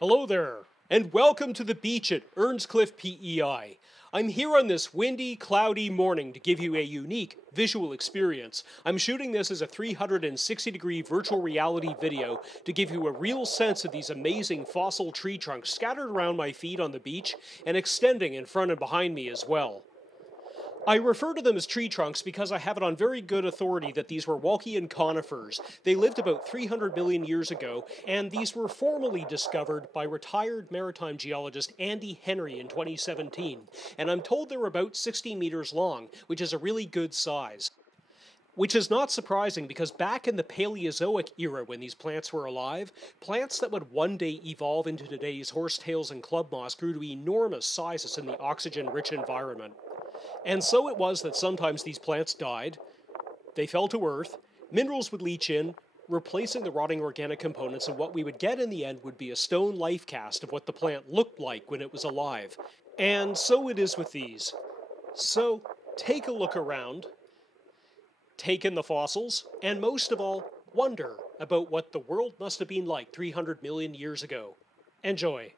Hello there, and welcome to the beach at Earnscliffe PEI. I'm here on this windy, cloudy morning to give you a unique visual experience. I'm shooting this as a 360-degree virtual reality video to give you a real sense of these amazing fossil tree trunks scattered around my feet on the beach and extending in front and behind me as well. I refer to them as tree trunks because I have it on very good authority that these were Walkian conifers. They lived about 300 million years ago, and these were formally discovered by retired maritime geologist Andy Henry in 2017, and I'm told they're about 60 meters long, which is a really good size. Which is not surprising because back in the Paleozoic era when these plants were alive, plants that would one day evolve into today's horsetails and club moss grew to enormous sizes in the oxygen-rich environment. And so it was that sometimes these plants died, they fell to earth, minerals would leach in, replacing the rotting organic components, and what we would get in the end would be a stone life cast of what the plant looked like when it was alive. And so it is with these. So, take a look around, take in the fossils, and most of all, wonder about what the world must have been like 300 million years ago. Enjoy.